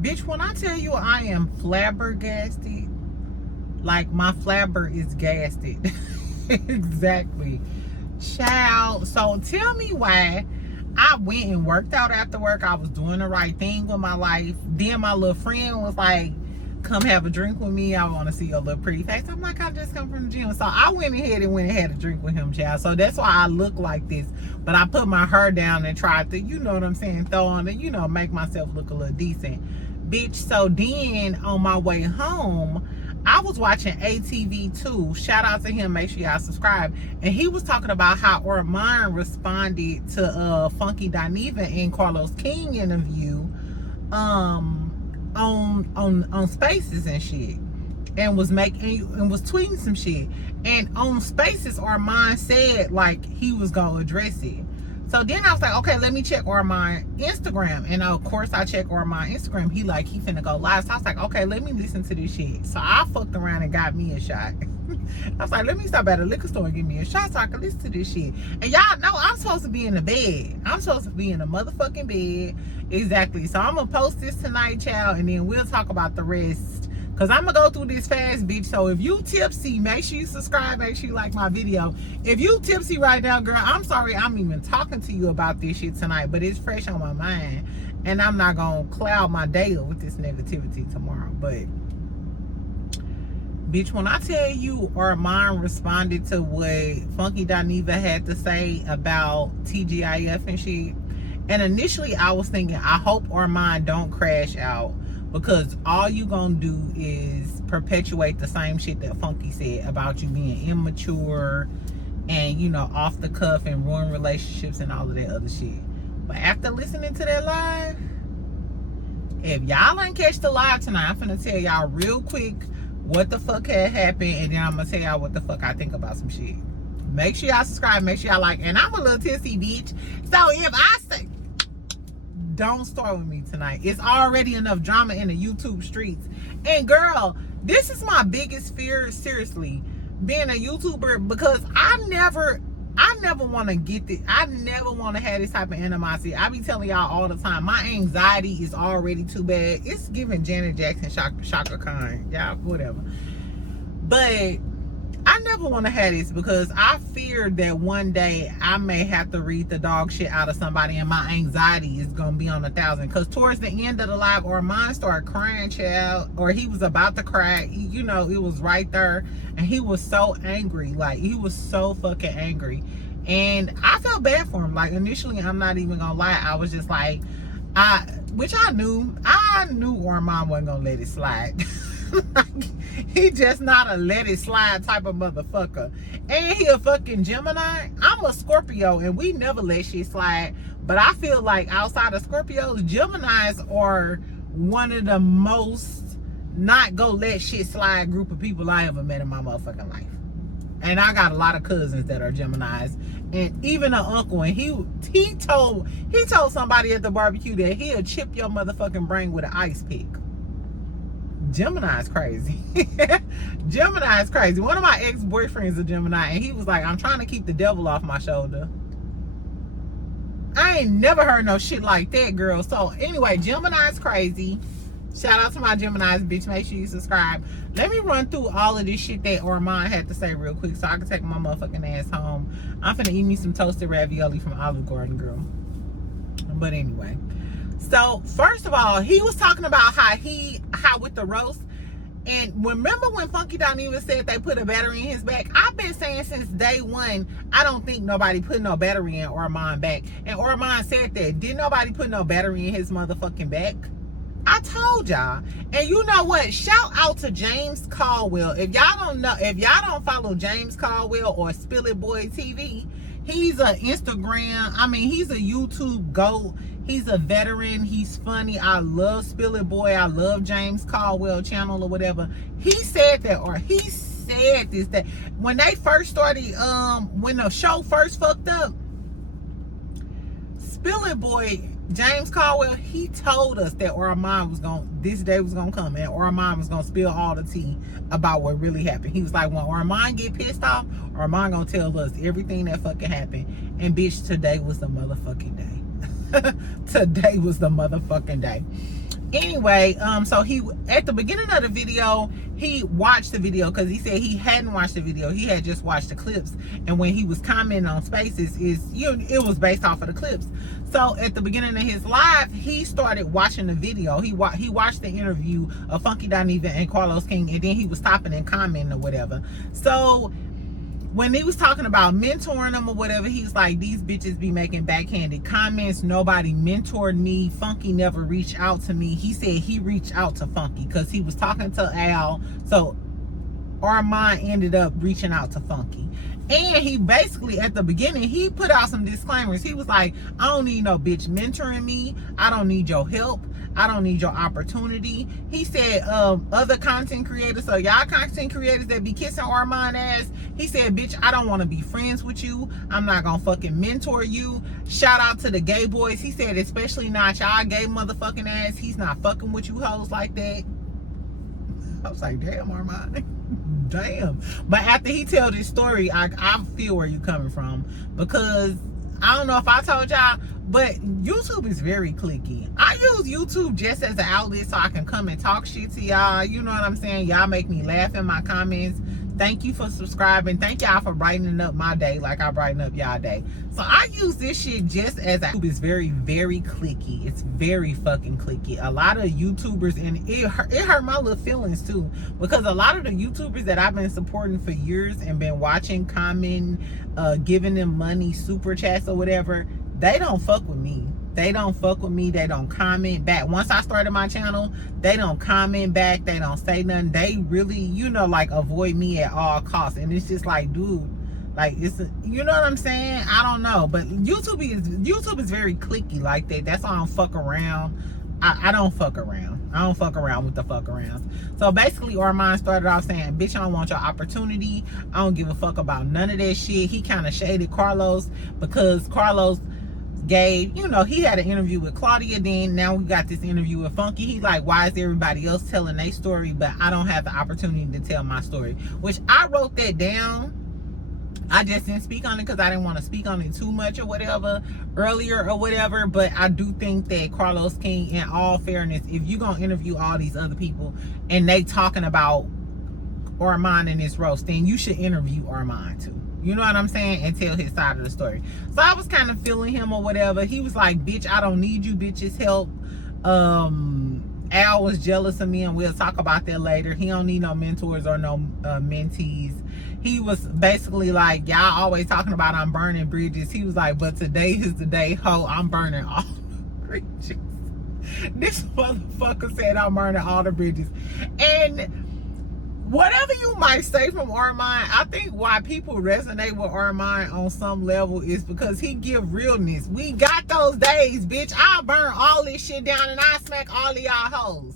Bitch, when I tell you I am flabbergasted, like my flabber is gasted. Exactly. Child, so tell me why I went and worked out after work. I was doing the right thing with my life. Then my little friend was like, come have a drink with me. I want to see your little pretty face. I'm like, I just come from the gym. So I went ahead and had a drink with him, child. So that's why I look like this. But I put my hair down and tried to, you know what I'm saying, throw on it, you know, make myself look a little decent. Bitch, so then on my way home, I was watching ATV2. Shout out to him. Make sure y'all subscribe. And he was talking about how Armon responded to Funky Dineva and Carlos King interview on Spaces and shit, and was tweeting some shit. And on Spaces, Armon said like he was gonna address it. So then I was like, okay, let me check Armon Instagram. And of course I check Armon Instagram. He finna go live. So I was like, okay, let me listen to this shit. So I fucked around and got me a shot. I was like, let me stop at a liquor store and give me a shot so I can listen to this shit. And y'all know I'm supposed to be in the bed. I'm supposed to be in the motherfucking bed. Exactly. So I'm gonna post this tonight, child, and then we'll talk about the rest. Cause I'm gonna go through this fast, bitch. So if you tipsy, make sure you subscribe, make sure you like my video. If you tipsy right now, girl, I'm sorry I'm even talking to you about this shit tonight, but it's fresh on my mind. And I'm not gonna cloud my day with this negativity tomorrow. But bitch, when I tell you Armon responded to what Funky Dineva had to say about TeaGIF and shit, and initially I was thinking, I hope Armon don't crash out, because all you gonna do is perpetuate the same shit that Funky said about you being immature and, you know, off the cuff and ruin relationships and all of that other shit. But after listening to that live, if y'all ain't catch the live tonight, I'm finna tell y'all real quick what the fuck had happened, and then I'm gonna tell y'all what the fuck I think about some shit. Make sure y'all subscribe, make sure y'all like, and I'm a little tipsy, bitch. So if I say, don't start with me tonight. It's already enough drama in the YouTube streets. And girl, this is my biggest fear, seriously, being a YouTuber, because I never want to get this. I never want to have this type of animosity. I be telling y'all all the time, my anxiety is already too bad. It's giving Janet Jackson, Shaka Khan, y'all, whatever. But I never want to have this, because I fear that one day I may have to read the dog shit out of somebody and my anxiety is going to be on 1,000. Because towards the end of the live, Armon started crying, child, or he was about to cry. You know, it was right there. And he was so angry. Like, he was so fucking angry. And I felt bad for him. Like, initially, I'm not even going to lie, I was just like, which I knew Armon wasn't going to let it slide. He just not a let it slide type of motherfucker. And he a fucking Gemini. I'm a Scorpio and we never let shit slide. But I feel like outside of Scorpios, Geminis are one of the most not go let shit slide group of people I ever met in my motherfucking life. And I got a lot of cousins that are Geminis, and even an uncle, and he told somebody at the barbecue that he'll chip your motherfucking brain with an ice pick. Gemini is crazy. Gemini is crazy. One of my ex-boyfriends is a Gemini, and he was like, I'm trying to keep the devil off my shoulder. I ain't never heard no shit like that, girl. So anyway, Gemini is crazy. Shout out to my Geminis, bitch. Make sure you subscribe. Let me run through all of this shit that Armon had to say real quick so I can take my motherfucking ass home. I'm finna eat me some toasted ravioli from Olive Garden, girl. But anyway. So, first of all, he was talking about how with the roast. And remember when Funky Dineva said they put a battery in his back? I've been saying since day one, I don't think nobody put no battery in Armon back. And Armon said that. Did nobody put no battery in his motherfucking back? I told y'all. And you know what? Shout out to James Caldwell. If y'all don't follow James Caldwell or Spill It Boy TV, he's a Instagram, he's a YouTube GOAT. He's a veteran. He's funny. I love Spill It Boy. I love James Caldwell channel or whatever. He said that, or he said this, that when they first started, when the show first fucked up, Spill It Boy, James Caldwell, he told us that this day was gonna come, and Armon was gonna spill all the tea about what really happened. He was like, when Armon get pissed off, Armon gonna tell us everything that fucking happened. And bitch, today was the motherfucking day. Today was the motherfucking day. Anyway, so he, at the beginning of the video, he watched the video because he said he hadn't watched the video. He had just watched the clips, and when he was commenting on Spaces, it was based off of the clips. So at the beginning of his live, he started watching the video. He watched the interview of Funky Dineva and Carlos King, and then he was stopping and commenting or whatever. So when he was talking about mentoring them or whatever, he's like, these bitches be making backhanded comments. Nobody mentored me. Funky never reached out to me. He said he reached out to Funky because he was talking to Al. So Armon ended up reaching out to Funky. And he basically, at the beginning, he put out some disclaimers. He was like, I don't need no bitch mentoring me. I don't need your help. I don't need your opportunity. He said, other content creators, so y'all content creators that be kissing Armon ass, he said, bitch, I don't want to be friends with you. I'm not gonna fucking mentor you. Shout out to the gay boys. He said, especially not y'all gay motherfucking ass. He's not fucking with you hoes like that. I was like, damn, Armon. Damn. But after he tells his story, I feel where you're coming from, because I don't know if I told y'all, but YouTube is very cliquey. I use YouTube just as an outlet so I can come and talk shit to y'all. You know what I'm saying? Y'all make me laugh in my comments. Thank you for subscribing. Thank y'all for brightening up my day like I brighten up y'all day. So I use this shit just as a, it's very, very cliquey. It's very fucking cliquey. A lot of YouTubers, and it hurt my little feelings too, because a lot of the YouTubers that I've been supporting for years and been watching, commenting, giving them money, super chats or whatever, they don't fuck with me. They don't fuck with me. They don't comment back. Once I started my channel, they don't comment back. They don't say nothing. They really, you know, like, avoid me at all costs. And it's just like, dude, like, it's a, you know what I'm saying? I don't know. But YouTube is very cliquey like that. That's why I don't fuck around. I don't fuck around. I don't fuck around with the fuck arounds. So basically, Armon started off saying, bitch, I don't want your opportunity. I don't give a fuck about none of that shit. He kind of shaded Carlos because Carlos gave, you know, he had an interview with Claudia, then now we got this interview with Funky. He like, why is everybody else telling their story but I don't have the opportunity to tell my story? Which I wrote that down. I just didn't speak on it because I didn't want to speak on it too much or whatever earlier or whatever. But I do think that Carlos King, in all fairness, if you're gonna interview all these other people and they talking about Armon in this roast, then you should interview Armon too. You know what I'm saying? And tell his side of the story. So I was kind of feeling him or whatever. He was like, bitch, I don't need you bitches' help. Al was jealous of me, and we'll talk about that later. He don't need no mentors or no mentees. He was basically like, y'all always talking about I'm burning bridges. He was like, but today is the day, ho, I'm burning all the bridges. This motherfucker said I'm burning all the bridges. And whatever you might say from Armon, I think why people resonate with Armon on some level is because he give realness. We got those days, bitch. I'll burn all this shit down and I'll smack all of y'all hoes.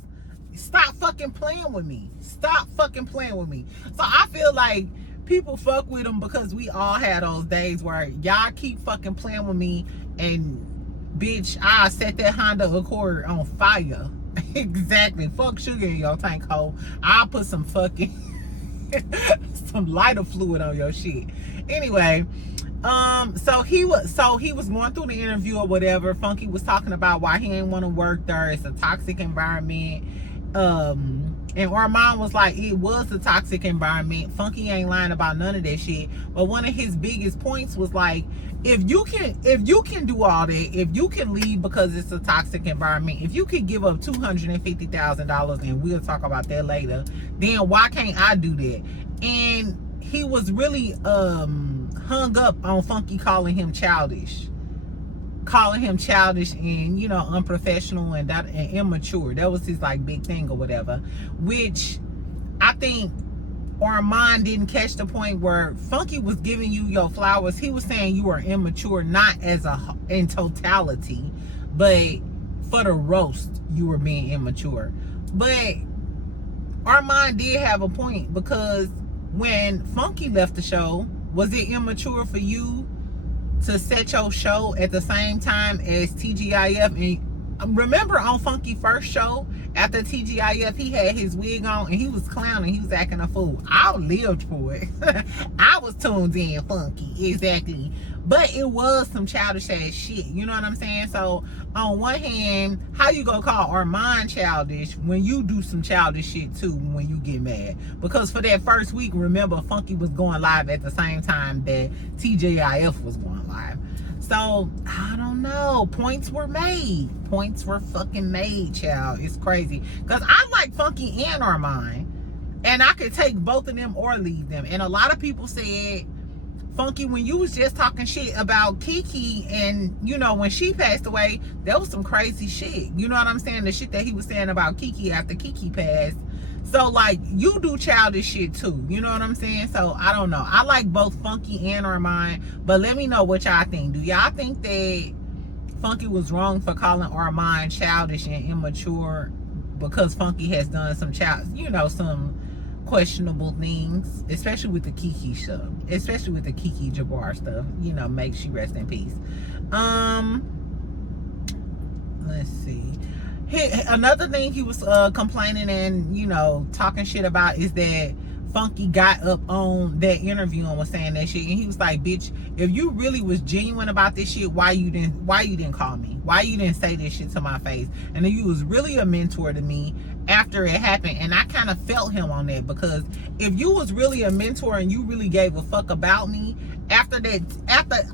Stop fucking playing with me. Stop fucking playing with me. So I feel like people fuck with him because we all had those days where y'all keep fucking playing with me, and bitch, I'll set that Honda Accord on fire. Exactly. Fuck sugar in your tank, hoe. I'll put some fucking some lighter fluid on your shit. Anyway, so he was going through the interview or whatever. Funky was talking about why he ain't want to work there. It's a toxic environment. And Armon was like, it was a toxic environment. Funky ain't lying about none of that shit. But one of his biggest points was like, if you can do all that, if you can leave because it's a toxic environment, if you can give up $250,000, and we'll talk about that later, then why can't I do that? And he was really hung up on Funky calling him childish and, you know, unprofessional and immature. That was his like big thing or whatever, which I think Armon didn't catch the point where Funky was giving you your flowers. He was saying you are immature, not as in totality, but for the roast you were being immature. But Armon did have a point, because when Funky left the show, was it immature for you to set your show at the same time as TeaGIF? And remember on Funky first show after TGIF, he had his wig on and he was clowning, he was acting a fool. I lived for it. I was tuned in, Funky, exactly. But it was some childish ass shit, you know what I'm saying? So on one hand, how you gonna call Armon childish when you do some childish shit too when you get mad? Because for that first week, remember, Funky was going live at the same time that TGIF was going live. So, I don't know. Points were made. Points were fucking made, child. It's crazy. Because I like Funky and Armon. And I could take both of them or leave them. And a lot of people said, Funky, when you was just talking shit about Kiki and, you know, when she passed away, that was some crazy shit. You know what I'm saying? The shit that he was saying about Kiki after Kiki passed. So, like, you do childish shit, too. You know what I'm saying? So, I don't know. I like both Funky and Armon. But let me know what y'all think. Do y'all think that Funky was wrong for calling Armon childish and immature because Funky has done some some questionable things, especially with the Kiki stuff, especially with the Kiki Jabbar stuff, you know, make she rest in peace. Let's see. Another thing he was complaining and, you know, talking shit about is that Funky got up on that interview and was saying that shit, and he was like, bitch, if you really was genuine about this shit, why you didn't call me? Why you didn't say this shit to my face? And then you was really a mentor to me after it happened. And I kind of felt him on that, because if you was really a mentor and you really gave a fuck about me after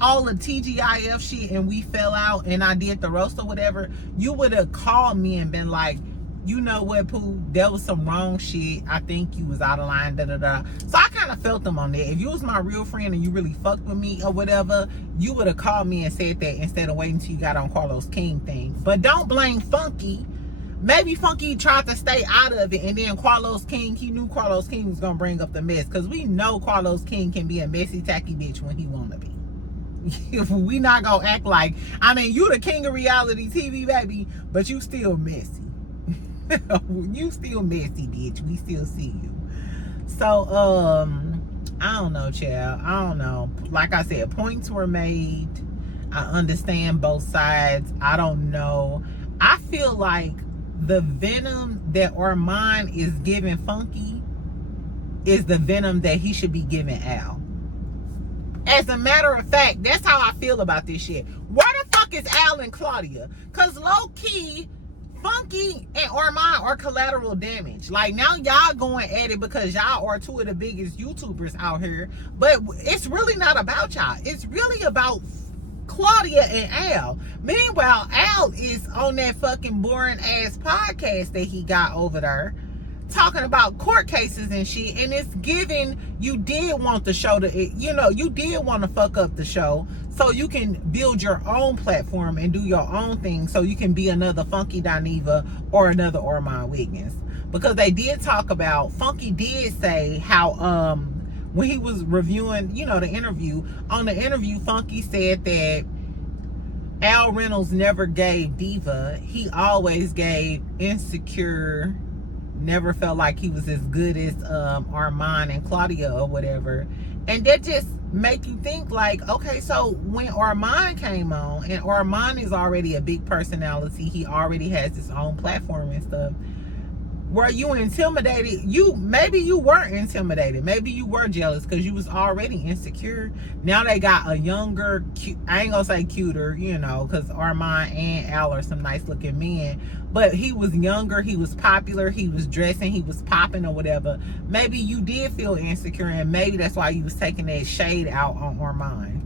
all the TGIF shit and we fell out and I did the roast or whatever, you would have called me and been like, you know what, Pooh, there was some wrong shit. I think you was out of line, da-da-da. So I kind of felt them on that. If you was my real friend and you really fucked with me or whatever, you would have called me and said that instead of waiting until you got on Carlos King thing. But don't blame Funky. Maybe Funky tried to stay out of it, and then Carlos King, he knew Carlos King was going to bring up the mess. Because we know Carlos King can be a messy, tacky bitch when he want to be. We not going to act like, I mean, you the king of reality TV, baby, but you still messy. You still messy, bitch. We still see you. So, I don't know, child. I don't know. Like I said, points were made. I understand both sides. I don't know. I feel like the venom that Armon is giving Funky is the venom that he should be giving Al. As a matter of fact, that's how I feel about this shit. Where the fuck is Al and Claudia? Because low-key, Funky and Armon are collateral damage. Like, now y'all going at it because y'all are two of the biggest YouTubers out here. But it's really not about y'all. It's really about Claudia and Al. Meanwhile, Al is on that fucking boring ass podcast that he got over there, talking about court cases and shit, and it's giving, you did want the show to, you know, you did want to fuck up the show so you can build your own platform and do your own thing, so you can be another Funky Dineva or another Armon Wiggins. Because they did talk about, Funky did say how when he was reviewing, you know, the interview, on the interview, Funky said that Al Reynolds never gave diva, he always gave insecure, never felt like he was as good as Armon and Claudia or whatever. And that just make you think like, okay, so when Armon came on, and Armon is already a big personality, he already has his own platform and stuff, were you intimidated? Maybe you weren't intimidated. Maybe you were jealous because you was already insecure. Now they got a younger, I ain't gonna say cuter, you know, because Armon and Al are some nice looking men. But he was younger, he was popular, he was dressing, he was popping or whatever. Maybe you did feel insecure, and maybe that's why you was taking that shade out on Armon.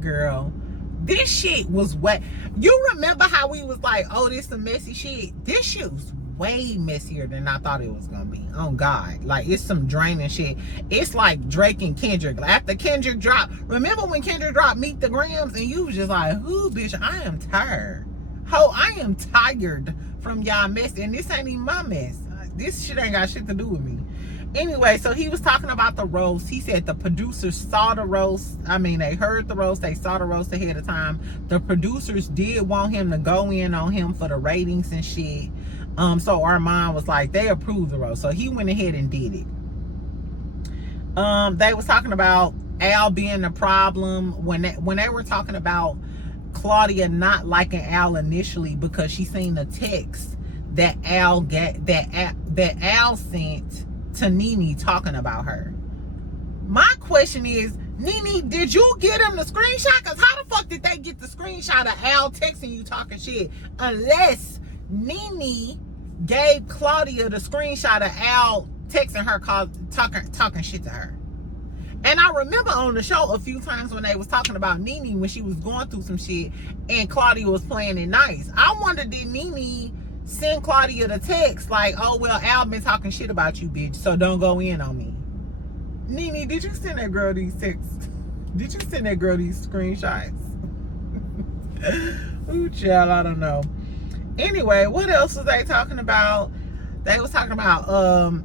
Girl, this shit was wet. You remember how we was like, oh, this some messy shit? This shit was way messier than I thought it was gonna be. Oh God, like it's some draining shit. It's like Drake and Kendrick. Like, after Kendrick dropped, remember when Kendrick dropped Meet the Grams, and you was just like, "Ooh, bitch, I am tired. Ho, I am tired from y'all mess, and this ain't even my mess. This shit ain't got shit to do with me." Anyway, so he was talking about the roast. He said the producers saw the roast. I mean, they heard the roast. They saw the roast ahead of time. The producers did want him to go in on him for the ratings and shit. So Armon was like, they approved the roast. So he went ahead and did it. They was talking about Al being the problem when they were talking about Claudia not liking Al initially because she seen the text that Al sent to Nene talking about her. My question is, Nene, did you get him the screenshot? Because how the fuck did they get the screenshot of Al texting you talking shit? Unless Nene gave Claudia the screenshot of Al texting her, talking shit to her. And I remember on the show a few times when they was talking about Nene when she was going through some shit and Claudia was playing it nice. I wonder, did Nene send Claudia the text like, oh, well, Al been talking shit about you, bitch, so don't go in on me. Nene, did you send that girl these texts? Did you send that girl these screenshots? Ooh, child, I don't know. Anyway, what else was they talking about? They was talking about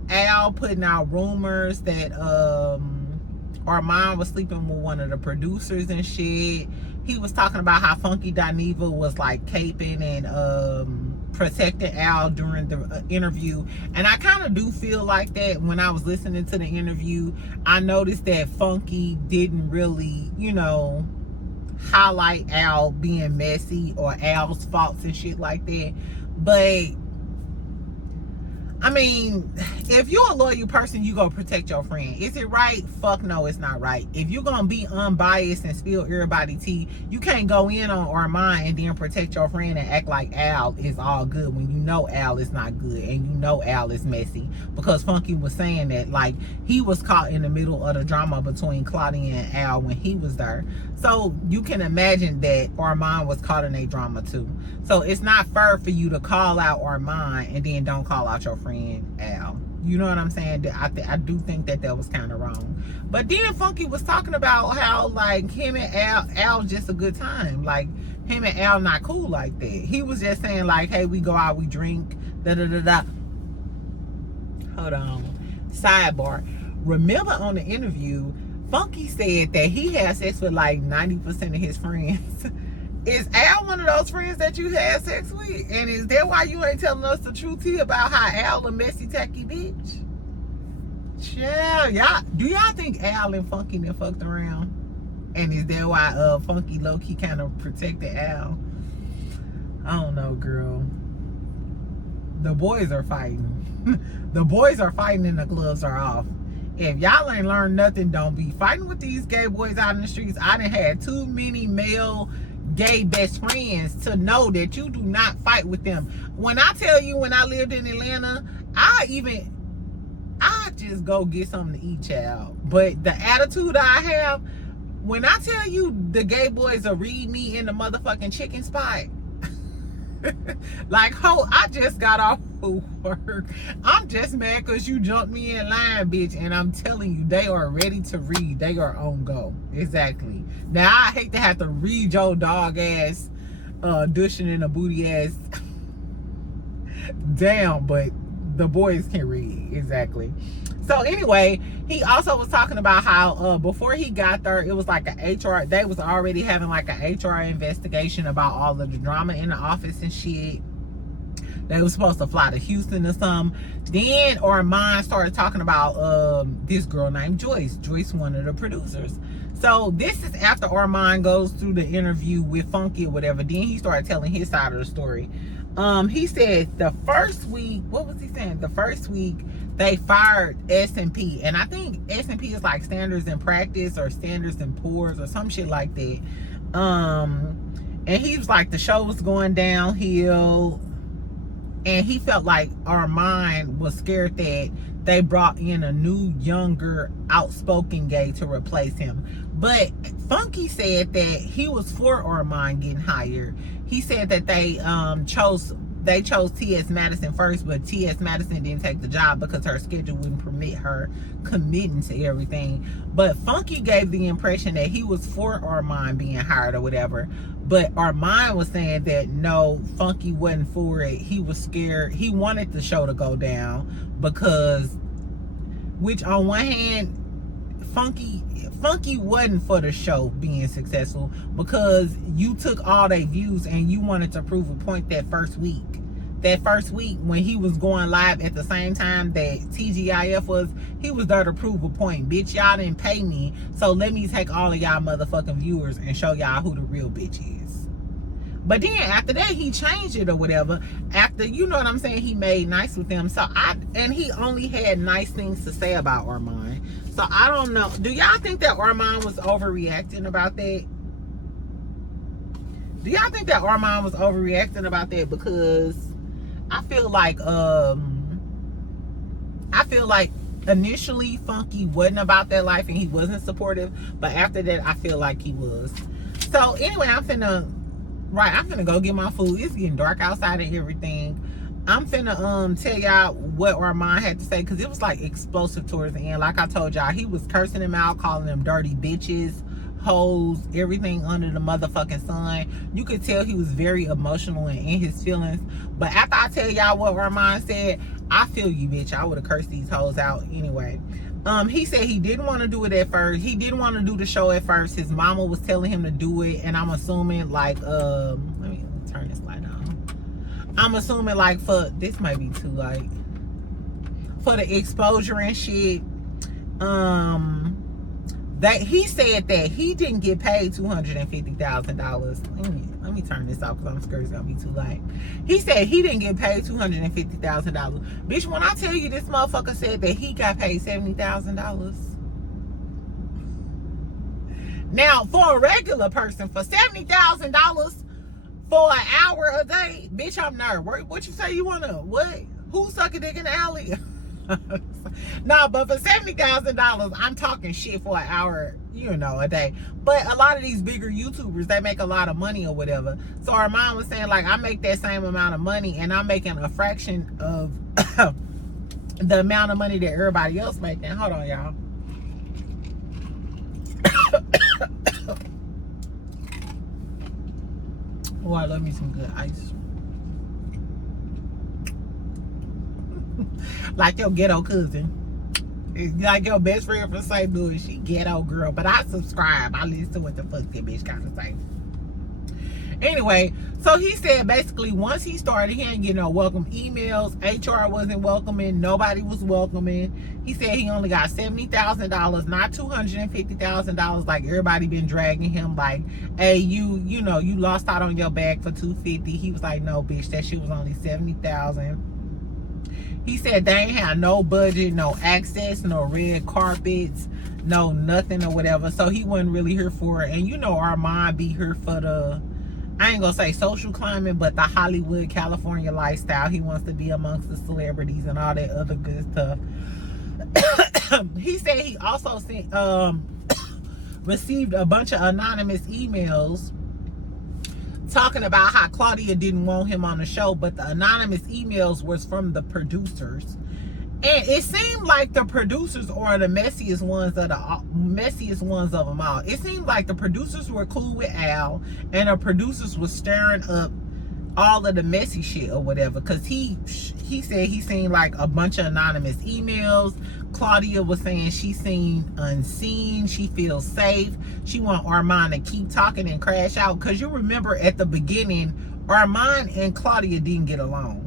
Al putting out rumors that Armon was sleeping with one of the producers and shit. He was talking about how Funky Dineva was like caping and protecting Al during the interview. And I kind of do feel like that when I was listening to the interview. I noticed that Funky didn't really, you know, highlight Al being messy or Al's faults and shit like that. But I mean, if you're a loyal person, you go protect your friend. Is it right? Fuck no, it's not right. If you're gonna be unbiased and spill everybody's tea, you can't go in on Armon and then protect your friend and act like Al is all good when you know Al is not good and you know Al is messy. Because Funky was saying that, like, he was caught in the middle of the drama between Claudia and Al when he was there. So you can imagine that Armon was caught in a drama too. So it's not fair for you to call out Armon and then don't call out your friend Al. You know what I'm saying? I do think that was kind of wrong. But then Funky was talking about how, like, him and Al just a good time. Like, him and Al not cool like that. He was just saying, like, hey, we go out, we drink, da-da-da-da. Hold on. Sidebar. Remember on the interview, Funky said that he had sex with like 90% of his friends. Is Al one of those friends that you had sex with? And is that why you ain't telling us the truth here about how Al a messy, tacky bitch? Yeah, do y'all think Al and Funky done fucked around? And is that why Funky low-key kind of protected Al? I don't know, girl. The boys are fighting. The boys are fighting and the gloves are off. If y'all ain't learned nothing, don't be fighting with these gay boys out in the streets. I done had too many male gay best friends to know that you do not fight with them. When I tell you, when I lived in Atlanta, I just go get something to eat, child. But the attitude I have, when I tell you the gay boys will read me in the motherfucking chicken spot, like, ho, I just got off work. I'm just mad because you jumped me in line, bitch. And I'm telling you, they are ready to read. They are on go. Exactly. Now, I hate to have to read your dog ass, dushing in a booty ass down, but the boys can read. Exactly. So anyway, he also was talking about how before he got there, it was like an HR, they was already having like an HR investigation about all of the drama in the office and shit. They was supposed to fly to Houston or something. Then Armon started talking about this girl named Joyce. Joyce, one of the producers. So this is after Armon goes through the interview with Funky or whatever. Then he started telling his side of the story. He said the first week, what was he saying? The first week they fired S&P. And I think S&P is like standards in practice or standards in poors or some shit like that. And he was like, the show was going downhill. And he felt like Armon was scared that they brought in a new, younger, outspoken gay to replace him. But Funky said that he was for Armon getting hired. He said that they chose T.S. Madison first, but T.S. Madison didn't take the job because her schedule wouldn't permit her committing to everything. But Funky gave the impression that he was for Armon being hired or whatever. But Armon was saying that no, Funky wasn't for it. He was scared. He wanted the show to go down because, which on one hand, Funky wasn't for the show being successful because you took all their views and you wanted to prove a point that first week. That first week when he was going live at the same time that TeaGIF was, he was there to prove a point. Bitch, y'all didn't pay me, so let me take all of y'all motherfucking viewers and show y'all who the real bitch is. But then after that, he changed it or whatever. After, you know what I'm saying, he made nice with them. And he only had nice things to say about Armon. So I don't know. Do y'all think that Armon was overreacting about that? Do y'all think that Armon was overreacting about that? Because I feel like initially Funky wasn't about that life and he wasn't supportive, but after that I feel like he was. So anyway, I'm finna go get my food. It's getting dark outside and everything. I'm finna tell y'all what Armon had to say, because it was like explosive towards the end. Like I told y'all, he was cursing them out, calling them dirty bitches, hoes, everything under the motherfucking sun. You could tell he was very emotional and in his feelings. But after I tell y'all what Armon said, I feel you, bitch. I would have cursed these hoes out anyway. He said he didn't want to do it at first. He didn't want to do the show at first. His mama was telling him to do it, and I'm assuming like let me turn this light on. I'm assuming like for this might be too light, for the exposure and shit. That he said that he didn't get paid $250,000. Let me turn this off because I'm scared it's gonna be too light. He said he didn't get paid $250,000. Bitch, when I tell you this motherfucker said that he got paid $70,000. Now, for a regular person, for $70,000 for an hour a day, bitch, I'm nervous. What you say you wanna, what? Who suck a dick in the alley? No, but for $70,000, I'm talking shit for an hour, you know, a day. But a lot of these bigger YouTubers, they make a lot of money or whatever. So Armon was saying, like, I make that same amount of money and I'm making a fraction of the amount of money that everybody else making. Hold on, y'all. Oh, I love me some good ice. Like your ghetto cousin. It's like your best friend from St. Louis. She ghetto girl. But I subscribe. I listen to what the fuck that bitch gotta say. Anyway, so he said basically once he started, he ain't getting no welcome emails. HR wasn't welcoming. Nobody was welcoming. He said he only got $70,000, not $250,000 like everybody been dragging him. Like, hey, you know, you lost out on your bag for $250. He was like, no, bitch, that shit was only $70,000. He said they ain't have no budget, no access, no red carpets, no nothing or whatever. So he wasn't really here for it. And you know Armon be here for the, I ain't gonna say social climbing, but the Hollywood, California lifestyle. He wants to be amongst the celebrities and all that other good stuff. He said he also sent, received a bunch of anonymous emails talking about how Claudia didn't want him on the show, but the anonymous emails was from the producers. And it seemed like the producers are the messiest ones of them all. It seemed like the producers were cool with Al, and the producers was stirring up all of the messy shit or whatever. Cause he said he seen like a bunch of anonymous emails. Claudia was saying she seen unseen. She feels safe. She want Armon to keep talking and crash out. Cause you remember at the beginning, Armon and Claudia didn't get along.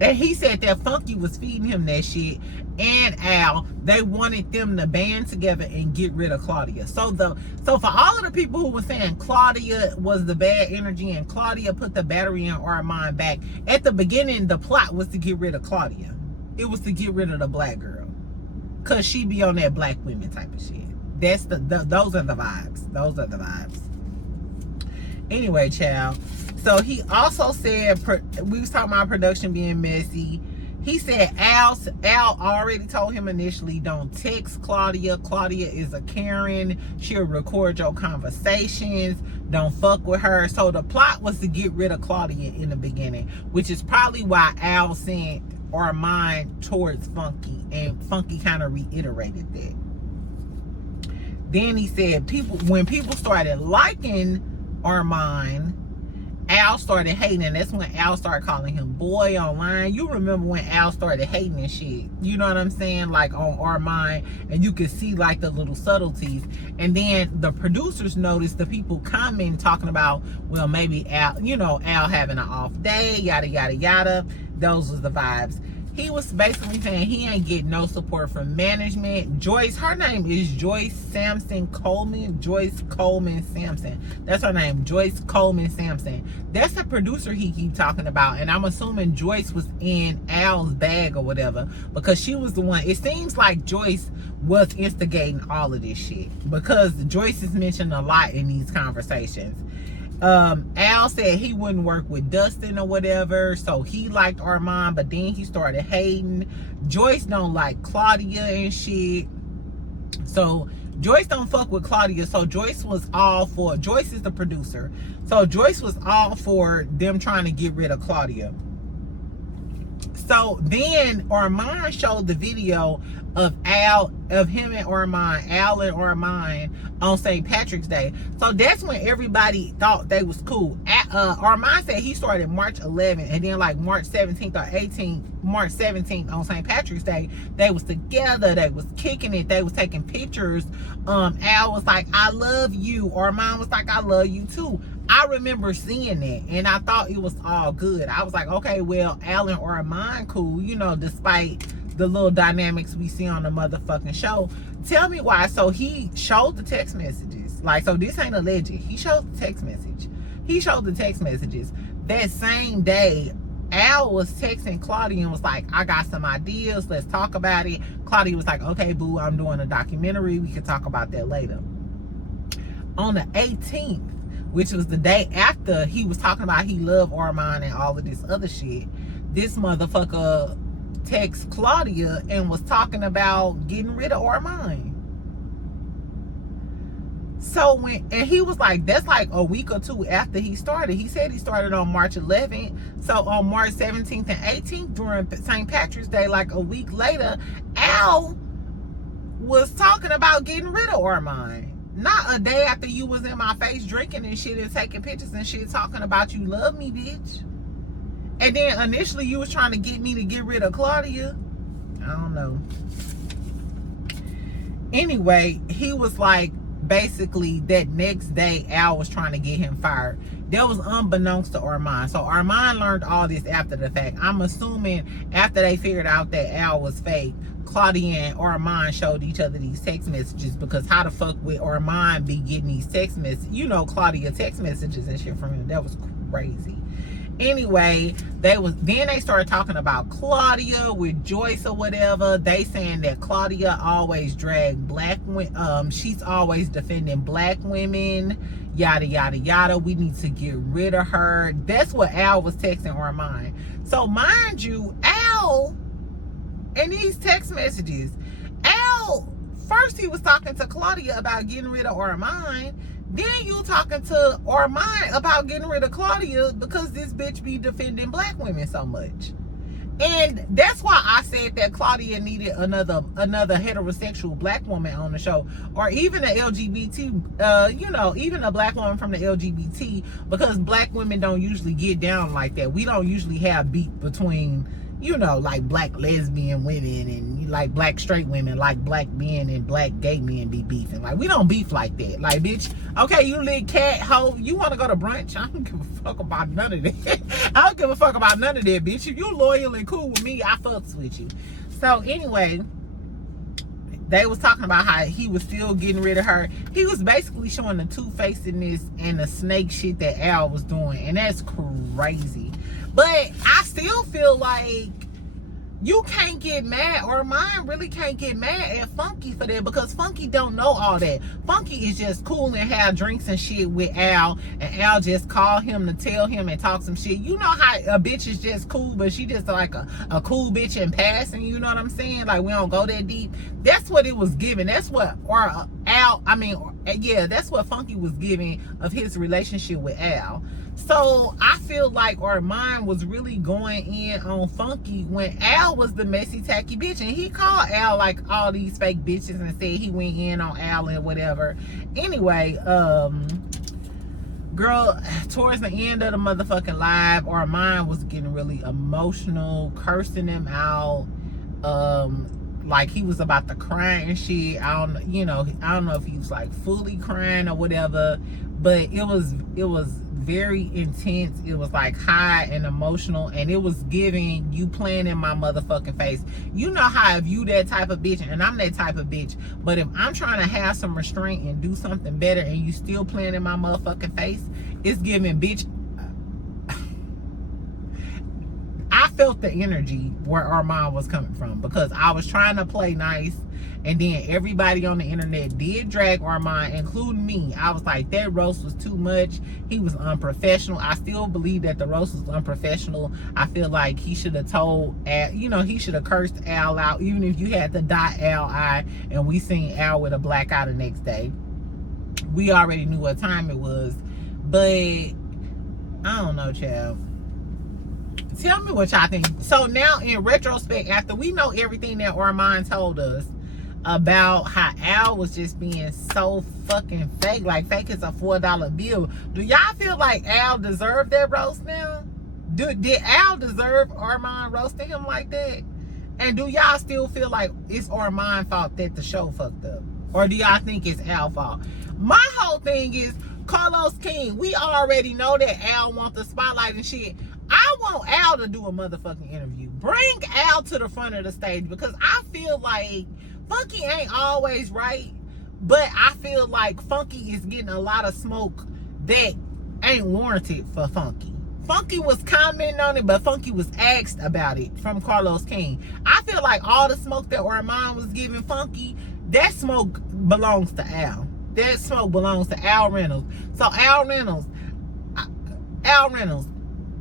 And he said that Funky was feeding him that shit, and Al, they wanted them to band together and get rid of Claudia. So for all of the people who were saying Claudia was the bad energy and Claudia put the battery in Armon back, at the beginning the plot was to get rid of Claudia. It was to get rid of the black girl, cause she be on that black women type of shit. That's those are the vibes. Those are the vibes. Anyway, child. So he also said, we was talking about production being messy. He said Al already told him initially, don't text Claudia. Claudia is a Karen. She'll record your conversations. Don't fuck with her. So the plot was to get rid of Claudia in the beginning, which is probably why Al sent Armon towards Funky, and Funky kind of reiterated that. Then he said when people started liking Armon, Al started hating, and that's when Al started calling him boy online. You remember when Al started hating and shit, you know what I'm saying, like on Armon, and you could see like the little subtleties. And then the producers noticed the people commenting, talking about, well, maybe Al, you know, Al having an off day, yada yada yada. Those was the vibes. he was basically saying he ain't getting no support from management. Joyce, her name is Joyce Sampson Coleman. Joyce Coleman Sampson. That's her name, Joyce Coleman Sampson. That's the producer he keep talking about. And I'm assuming Joyce was in Al's bag or whatever, because she was the one. It seems like Joyce was instigating all of this shit, because Joyce is mentioned a lot in these conversations. Al said he wouldn't work with Dustin or whatever, so he liked Armon, but then he started hating. Joyce don't like Claudia and shit, so Joyce don't fuck with Claudia. So Joyce was all for, Joyce is the producer, so Joyce was all for them trying to get rid of Claudia. So then Armon showed the video of Al, of him and Armon, Al and Armon on St. Patrick's Day. So that's when everybody thought they was cool. Armon said he started March 11th, and then like March 17th or 18th, March 17th on St. Patrick's Day, they was together, they was kicking it, they was taking pictures. Al was like, I love you. Armon was like, I love you too. I remember seeing that, and I thought it was all good. I was like, okay, well, Al and Armon cool, you know, despite the little dynamics we see on the motherfucking show. Tell me why. So he showed the text messages. Like, so this ain't alleged. He showed the text message. He showed the text messages. That same day, Al was texting Claudia and was like, I got some ideas. Let's talk about it. Claudia was like, okay, boo, I'm doing a documentary. We can talk about that later. On the 18th, which was the day after he was talking about he loved Armon and all of this other shit, this motherfucker text Claudia and was talking about getting rid of Armon. So and he was like, that's like a week or two after he started. He said he started on March 11th. So on March 17th and 18th during St. Patrick's Day, like a week later, Al was talking about getting rid of Armon. Not a day after you was in my face drinking and shit and taking pictures and shit talking about you love me, bitch. And then initially you was trying to get me to get rid of Claudia. I don't know. Anyway, he was like, basically that next day Al was trying to get him fired. That was unbeknownst to Armon. So Armon learned all this after the fact. I'm assuming after they figured out that Al was fake, Claudia and Armon showed each other these text messages, because how the fuck would Armon be getting these text messages? You know, Claudia text messages and shit from him. That was crazy. Anyway, then they started talking about Claudia with Joyce or whatever. They saying that Claudia always dragged black women. She's always defending black women. Yada yada yada. We need to get rid of her. That's what Al was texting Armon. So mind you, Al, in these text messages, Al, first he was talking to Claudia about getting rid of Armon. Then you talking to Armon about getting rid of Claudia because this bitch be defending black women so much. And that's why I said that Claudia needed another heterosexual black woman on the show, or even a LGBT, you know, even a black woman from the LGBT, because black women don't usually get down like that. We don't usually have beef between, you know, like black lesbian women and like black straight women, like black men and black gay men be beefing. Like, we don't beef like that. Like, bitch, okay, you little cat hoe, you want to go to brunch? I don't give a fuck about none of that. I don't give a fuck about none of that, bitch. If you loyal and cool with me, I fucks with you. So anyway, they was talking about how he was still getting rid of her. He was basically showing the two-facedness and the snake shit that Al was doing, and that's crazy. But I still feel like you can't get mad, or mine really can't get mad at Funky for that, because Funky don't know all that. Funky is just cool and have drinks and shit with Al, and Al just call him to tell him and talk some shit. You know how a bitch is just cool, but she just like a cool bitch in passing, you know what I'm saying? Like, we don't go that deep. That's what it was giving. That's what that's what Funky was giving of his relationship with Al. So I feel like Armon was really going in on Funky when Al was the messy, tacky bitch, and he called Al like all these fake bitches and said he went in on Al and whatever. Anyway, girl, towards the end of the motherfucking live, Armon was getting really emotional, cursing him out. Like he was about to cry and shit. I don't know if he was like fully crying or whatever, but it was very intense. It was like high and emotional, and it was giving you playing in my motherfucking face. You know how if you that type of bitch, and I'm that type of bitch, but if I'm trying to have some restraint and do something better and you still playing in my motherfucking face, it's giving bitch. I felt the energy where Armon was coming from, because I was trying to play nice, and then everybody on the internet did drag Armon, including me. I was like, that roast was too much. He was unprofessional. I still believe that the roast was unprofessional. I feel like he should have told Al, you know, he should have cursed Al out, even if you had the dot Al eye and we seen Al with a black eye the next day. We already knew what time it was, but I don't know, child. Tell me what y'all think. So now in retrospect, after we know everything that Armon told us about how Al was just being so fucking fake, like fake as a $4 bill, do y'all feel like Al deserved that roast now? Did Al deserve Armon roasting him like that? And do y'all still feel like it's Armon's fault that the show fucked up? Or do y'all think it's Al's fault? My whole thing is, Carlos King, we already know that Al wants the spotlight and shit. I want Al to do a motherfucking interview. Bring Al to the front of the stage, because I feel like Funky ain't always right, but I feel like Funky is getting a lot of smoke that ain't warranted for Funky. Funky was commenting on it, but Funky was asked about it from Carlos King. I feel like all the smoke that Armon was giving Funky, that smoke belongs to Al. That smoke belongs to Al Reynolds. So Al Reynolds,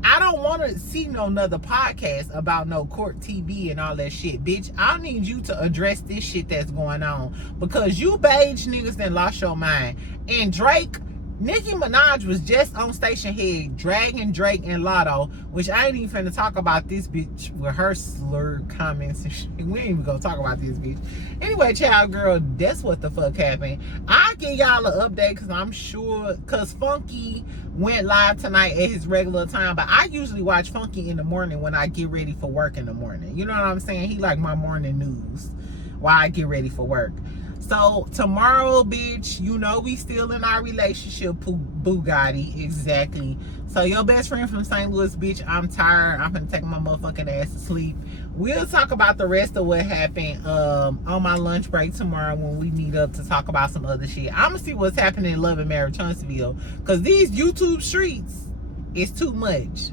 I don't want to see no another podcast about no court TV and all that shit, bitch. I need you to address this shit that's going on, because you beige niggas that lost your mind. And Drake, Nicki Minaj was just on Station Head dragging Drake and Lotto, which I ain't even finna talk about this bitch with her slurred comments and shit. We ain't even gonna talk about this bitch. Anyway, child girl, that's what the fuck happened. I'll give y'all an update, because I'm sure, because Funky went live tonight at his regular time, but I usually watch Funky in the morning when I get ready for work in the morning. You know what I'm saying? He like my morning news while I get ready for work. So tomorrow, bitch, you know we still in our relationship, Bugatti, exactly. So your best friend from St. Louis, bitch, I'm tired. I'm gonna take my motherfucking ass to sleep. We'll talk about the rest of what happened on my lunch break tomorrow when we meet up to talk about some other shit. I'm gonna see what's happening in Love and Marriage Huntsville, because these YouTube streets is too much.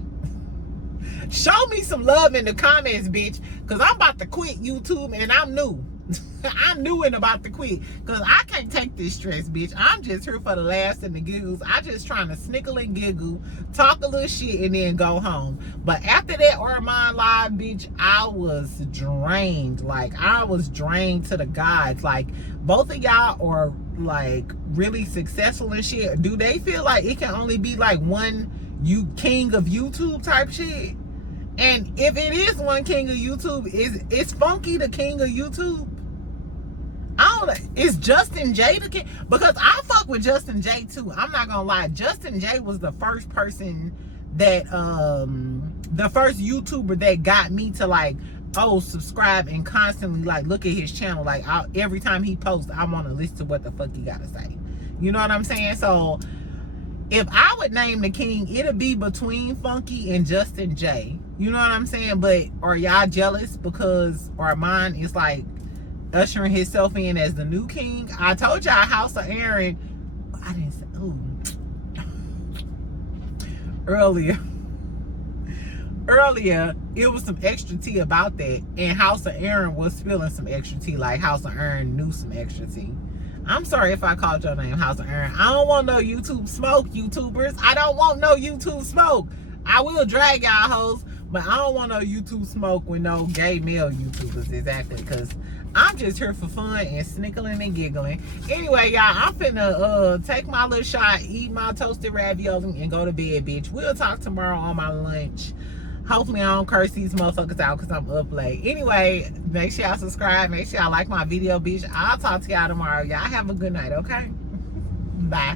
Show me some love in the comments, bitch, because I'm about to quit YouTube, and I'm new. I'm new and about to quit, because I can't take this stress, bitch. I'm just here for the laughs and the giggles. I just trying to snickle and giggle, talk a little shit, and then go home. But after that Armon live, bitch, I was drained. Like, I was drained to the gods. Like, both of y'all are like really successful and shit. Do they feel like it can only be like one king of YouTube type shit? And if it is one king of YouTube, is Funky the king of YouTube? I don't know. Is Justin J the king? Because I fuck with Justin J too. I'm not gonna lie. Justin J was the first person that the first YouTuber that got me to like, oh, subscribe and constantly like look at his channel. Like, every time he posts, I want to listen to what the fuck he gotta say. You know what I'm saying? So if I would name the king, it'd be between Funky and Justin J. You know what I'm saying? But are y'all jealous because Armon is like ushering himself in as the new king? I told y'all House of Aaron. I didn't say, ooh. Earlier, it was some extra tea about that, and House of Aaron was spilling some extra tea, like House of Aaron knew some extra tea. I'm sorry if I called your name House of Aaron. I don't want no YouTube smoke, YouTubers. I don't want no YouTube smoke. I will drag y'all hoes, but I don't want no YouTube smoke with no gay male YouTubers, exactly, because I'm just here for fun and snickling and giggling. Anyway, y'all, I'm finna take my little shot, eat my toasted ravioli, and go to bed, bitch. We'll talk tomorrow on my lunch. Hopefully I don't curse these motherfuckers out because I'm up late. Anyway, make sure y'all subscribe. Make sure y'all like my video, bitch. I'll talk to y'all tomorrow. Y'all have a good night, okay? Bye.